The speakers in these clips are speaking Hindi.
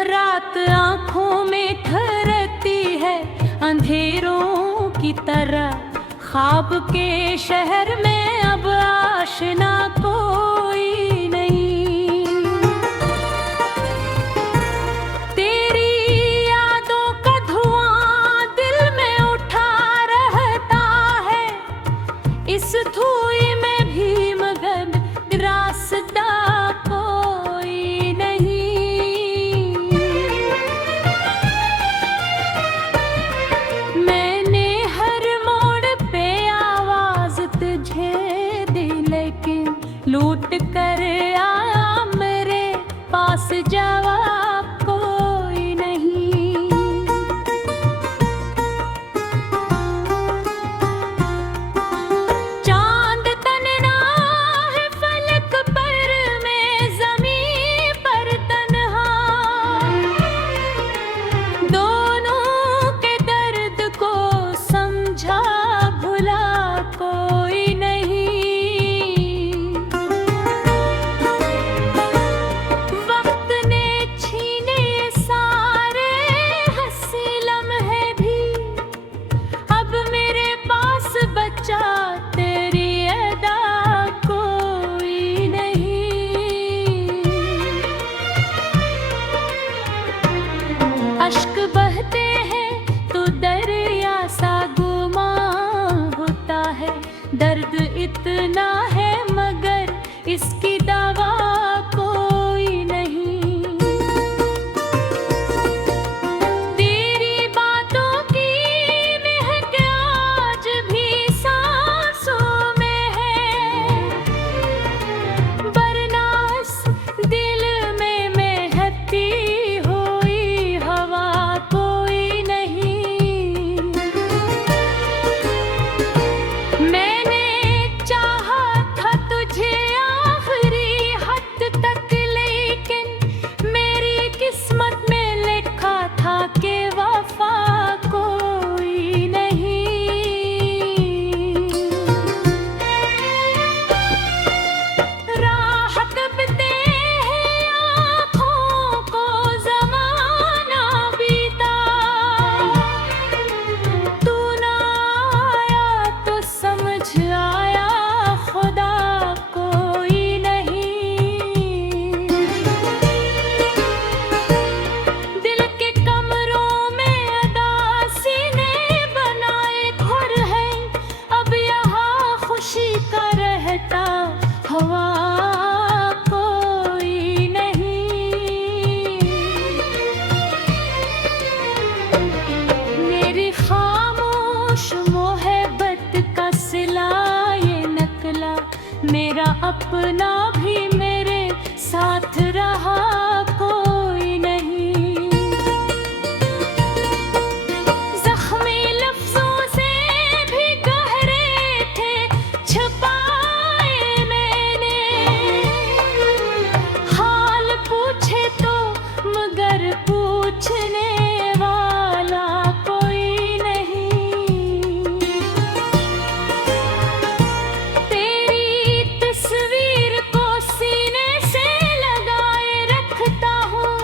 रात आंखों में ठहरती है अंधेरों की तरह, ख्वाब के शहर में अब आशना कोई नहीं। तेरी यादों का धुआं दिल में उठा रहता है, इस धुएं में भी मगर रास्ता कोई नहीं। मैंने हर मोड़ पे आवाज तुझे दी, लेकिन लूट कर आया मेरे पास जवाब कोई नहीं। चांद तन्हा है फलक पर, मैं ज़मीं पर तन्हा, दोनों के दर्द को समझा भुला कोई नहीं। वक्त ने छीने सारे हंसी लम्हे भी, अब मेरे पास बचा तेरी अदा कोई नहीं। अश्क बहते हैं तो दरिया सा गुमा होता है, दर्द इतना है मगर इसकी दवा कोई नहीं। तेरी बातों की महक आज भी सांसों में है, वरना इस दिल में महकती हुई हवा कोई नहीं। मैंने चाहा था तुझे आखिरी हद तक, लेकिन मेरी किस्मत में लिखा था कि वफा कोई नहीं। राह तपते हैं आँखों को ज़माना बीता, तू ना आया तो समझ आया खुदा कोई नहीं। दिल के कमरों में अदासी ने बनाए घर है, अब यहाँ खुशी का रहता हुआ कोई नहीं। मेरी खामोश मोहब्बत का सिला ये नकला, मेरा अपना भी मेरे साथ रहा कोई नहीं। जख्मी लफ्जों से भी गहरे थे छुपाए मैंने, हाल पूछे तो मगर पूछने वाला कोई नहीं। तेरी तस्वीर को सीने से लगाए रखता हूँ,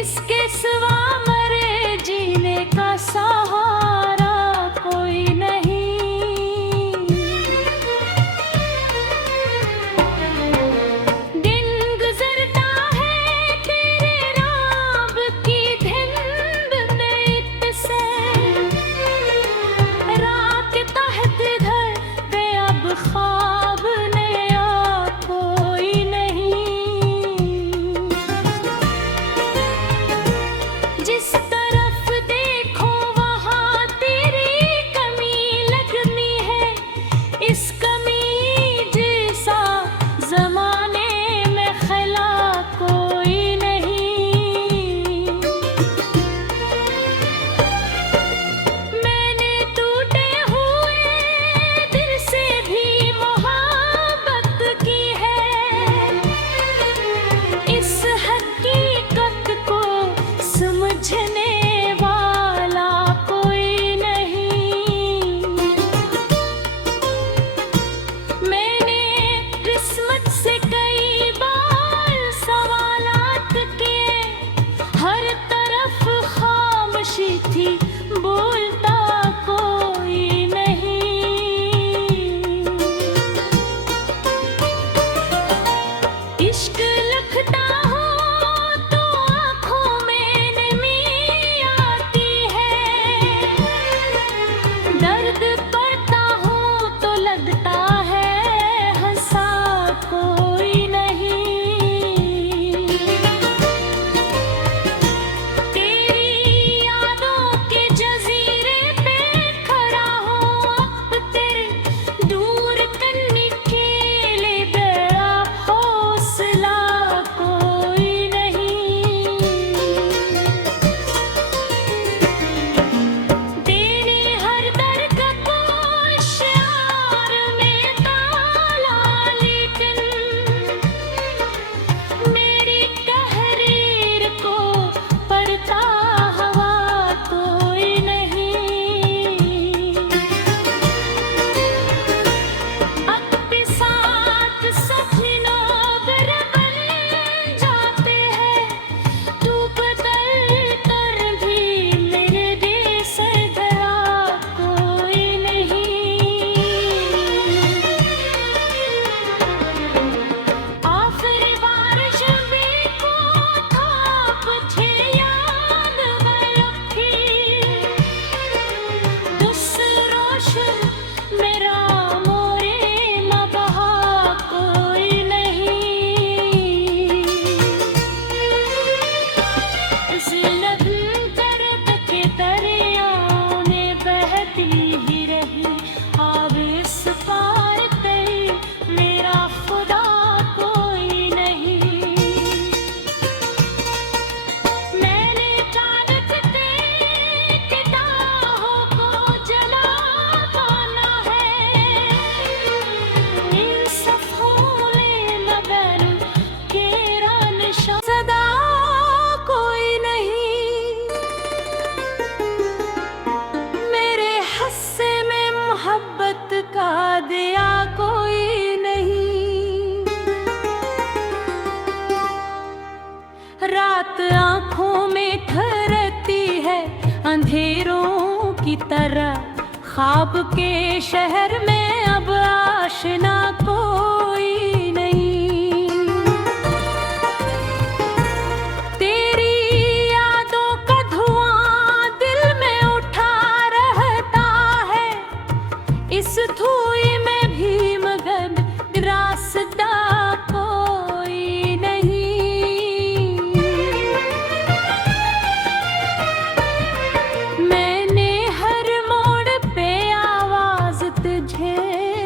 इसके सिवा मरे जीने का सहारा कोई नहीं। दिन गुजरता है तेरे नाम की धुंधले से, रात तहत घर पे अब ख्वाब नया कोई नहीं। जिस तरफ देखो वहाँ आंखों में ठहरती है अंधेरों की तरह। ख्वाब के शहर में अब आशना कोई नहीं। तेरी यादों का धुआं दिल में उठा रहता है, इस धुएं में भी मगर रास्ता कोई नहीं। मैंने हर मोड़ पे आवाज तुझे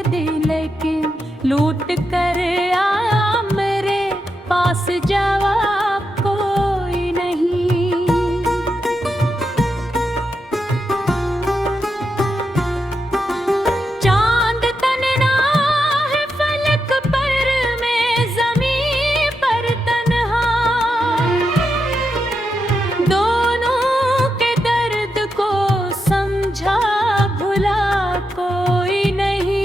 दी, लेकिन लूट कर आया मेरे पास जवाब कोई नहीं। चांद तन्हा है फलक पर, मैं ज़मीं पर तन्हा। दोनों के दर्द को समझा भुला कोई नहीं।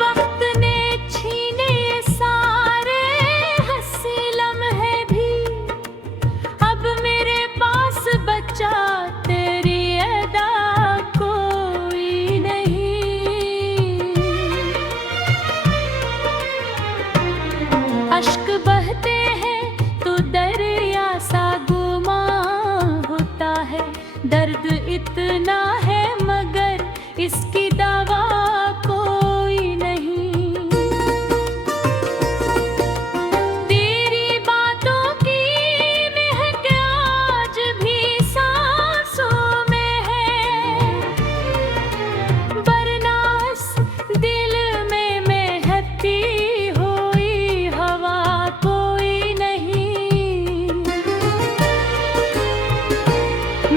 वक्त ने छीने सारे हंसी लम्हे भी, अब मेरे पास बचा तेरी अदा कोई नहीं। अश्क बहते हैं तो दरिया सा गुमां होता है। दर्द इतना है मगर इसकी दवा कोई नहीं। तेरी बातों की महक आज भी सांसों में है, वरना इस दिल में महकती हुई हवा कोई नहीं।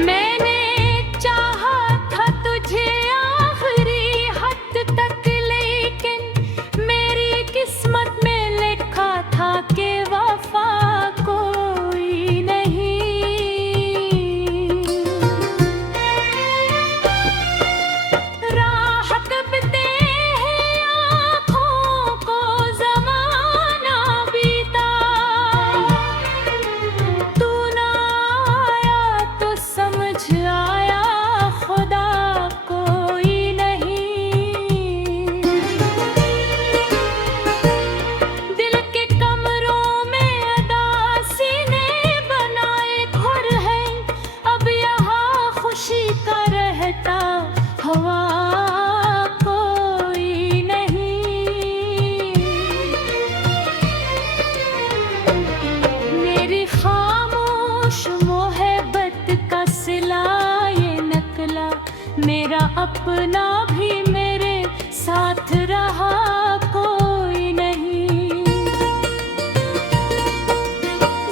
मैंने चाहा था तुझे आखिरी हद तक, लेकिन मेरी किस्मत में लिखा था कि वफा कोई नहीं। राह कबते हैं आँखों को ज़माना बीता, तू ना आया तो समझ आया खुदा कोई नहीं। दिल के कमरों में अदासी ने बनाए घर है, अब यहाँ खुशी का रहता हवा कोई नहीं। मेरी खामोश मोहब्बत का सिला ये नकला, मेरा अपना भी मेरे साथ रहा कोई नहीं।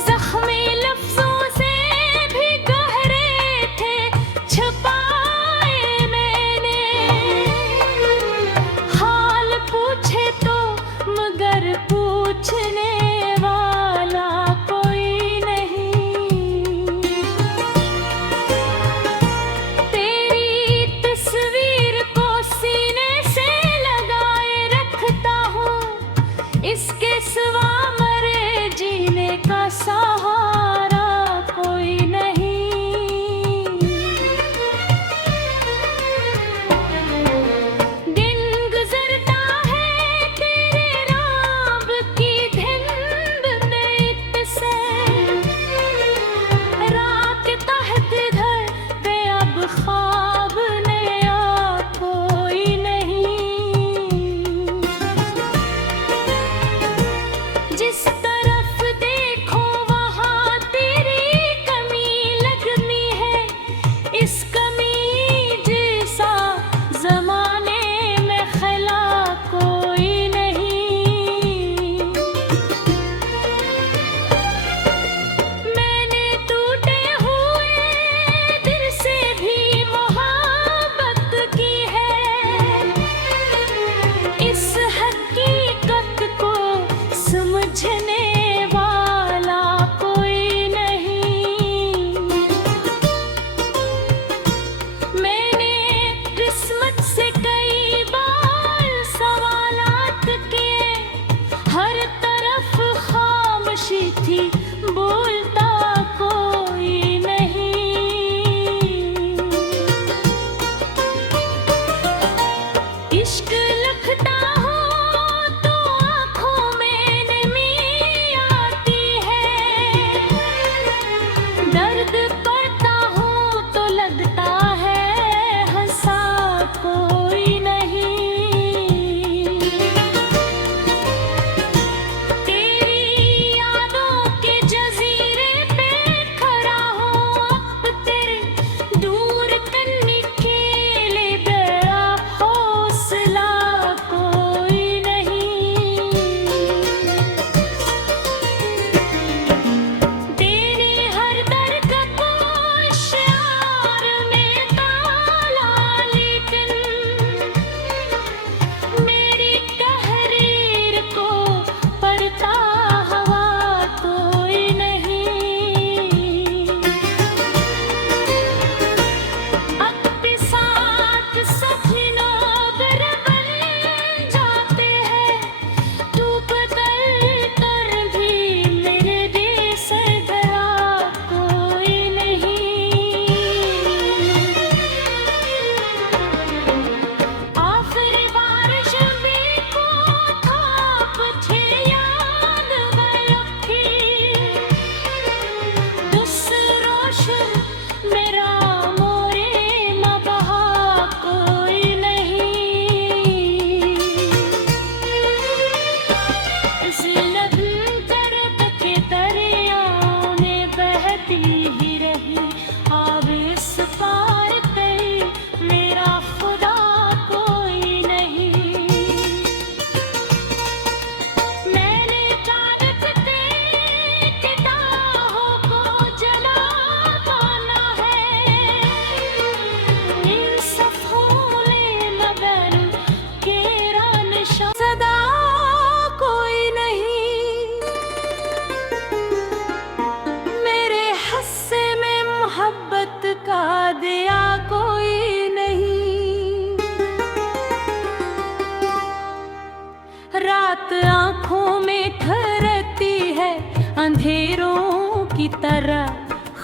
जख्मी लफ्जों से भी गहरे थे छुपाए मैंने, हाल पूछे तो मगर पूछने वाला कोई नहीं। तेरी तस्वीर को सीने से लगाए रखता हूँ, इसके सिवा मरे जीने का सहारा कोई नहीं। दिन गुजरता है तेरे राब की धिंद नैत से, रात तहत धर पे अब ख्वाब नया कोई नहीं। जिस तरफ देखो वहाँ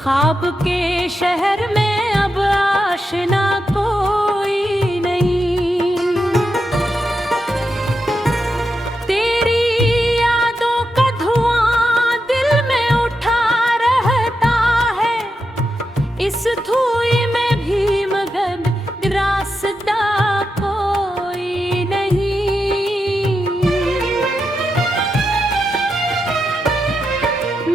ख्वाब के शहर में अब आशना कोई नहीं। तेरी यादों का धुआं दिल में उठा रहता है, इस धुएं में भी मगर रास्ता कोई नहीं।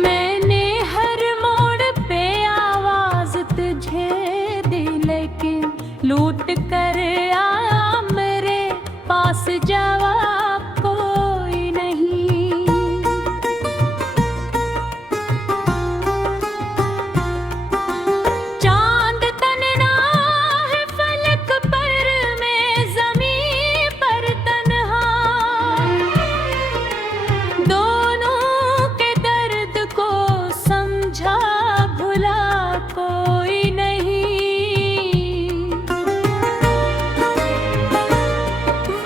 मैंने हर मोड़ पे आवाज तुझे दी, लेकिन लूट कर आया मेरे पास जवाब कोई नहीं। चांद तन्हा है फलक पर, मैं ज़मीं पर तन्हा। दोनों के दर्द को समझा भुला कोई नहीं।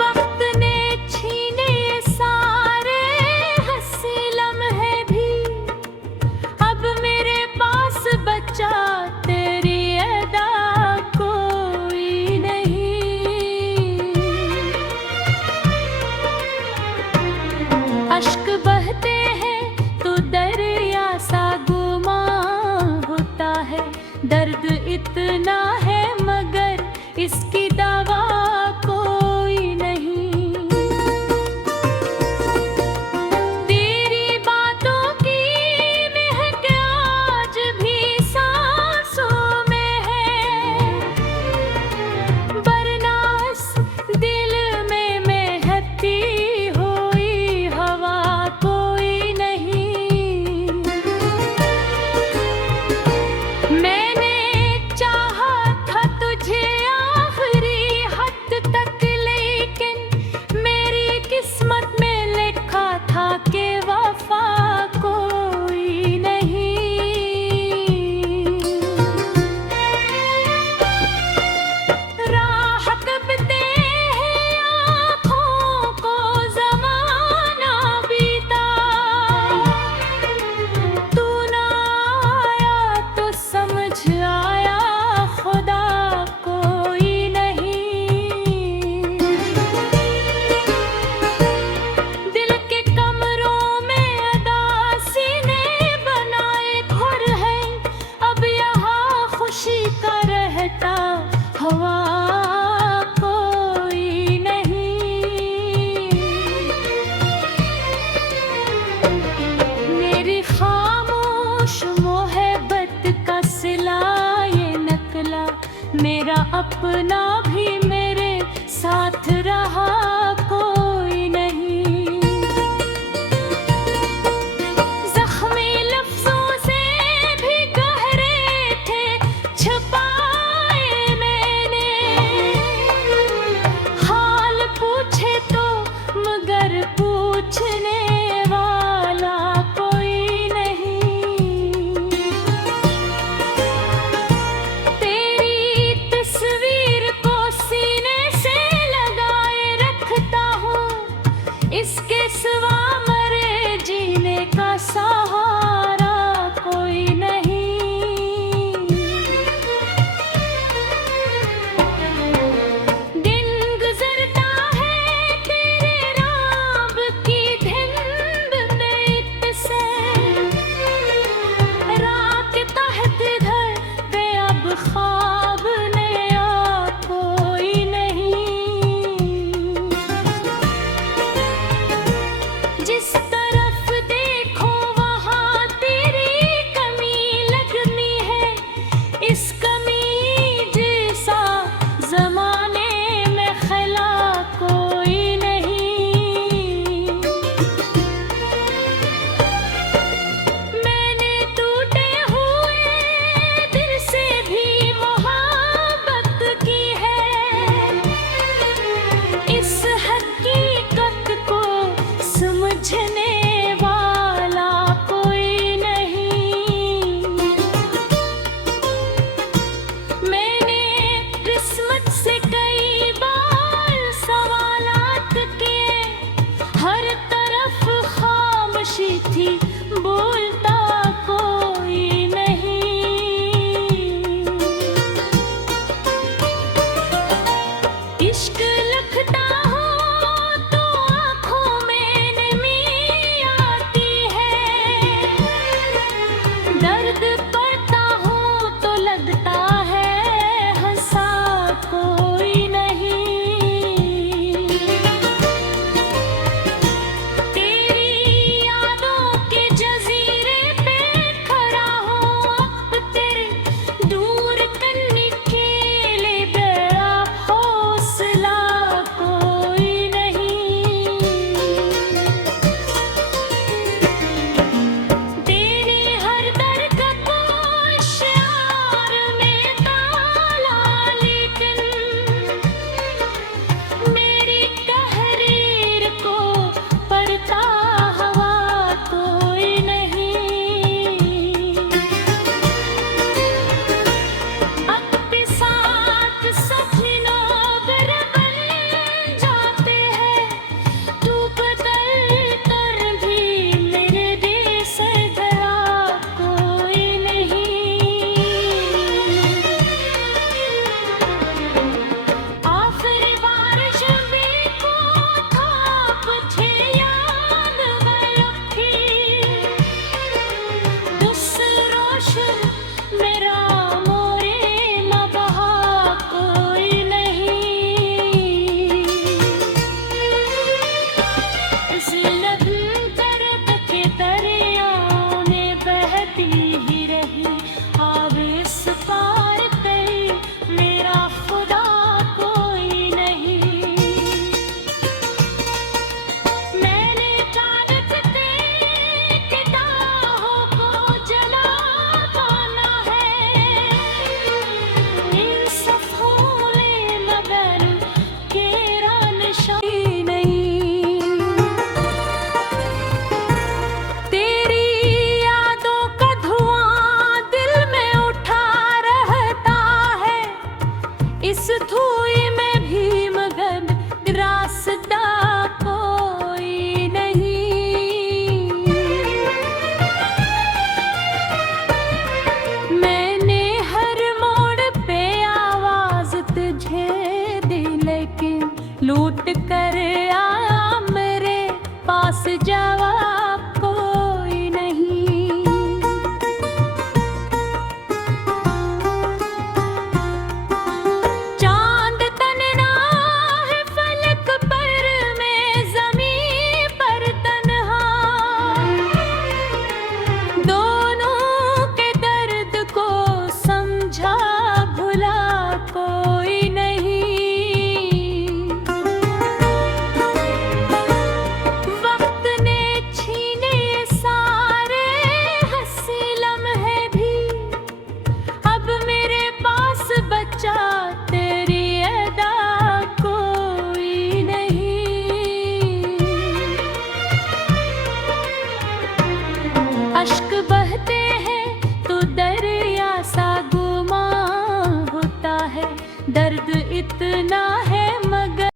वक्त ने छीने ये सारे हंसी लम्हे भी, अब मेरे पास बचा तेरी अदा कोई नहीं। अश्क बहते हैं तो दरिया सा गुमां होता है, दर्द इतना है मगर इसकी दवा कोई नहीं। तेरी बातों की महक आज भी सांसों में है, वरना इस दिल में महकती हुई हवा कोई नहीं। मैंने चाहा था तुझे आखिरी हद तक, लेकिन मेरी किस्मत में लिखा था कि वफा कोई नहीं। राह कबते हैं आँखों को ज़माना बीता, तू ना आया तो समझ आया खुदा कोई नहीं। दिल के कमरों में अदासी ने बनाए घर है, अब यहाँ खुशी का रहता हवा कोई नहीं। मेरी खामोश मोहब्बत का सिला ये नकला, मेरा अपना भी मेरे साथ रहा कोई नहीं। जख्मी लफ्जों से भी गहरे थे छुपाए मैंने, हाल पूछे तो मगर पूछने वाला कोई नहीं। तेरी तस्वीर को सीने से लगाए रखता हूँ, इसके सिवा मरे जीने का सहारा कोई नहीं। दिन गुजरता है तेरे राब की धिंद से, रात तहत घर पे अब ख्वाब नया कोई नहीं। जिस तरफ देखो वहाँ तेरी कमी लगनी है, इस कमी जैसा जमाने में खला कोई नहीं। मैंने टूटे हुए दिल से भी मोहब्बत की है, इस हकीकत को समझने वाला कोई नहीं। मैंने किस्मत से कई बार सवालात किए, हर तरफ खामोशी थी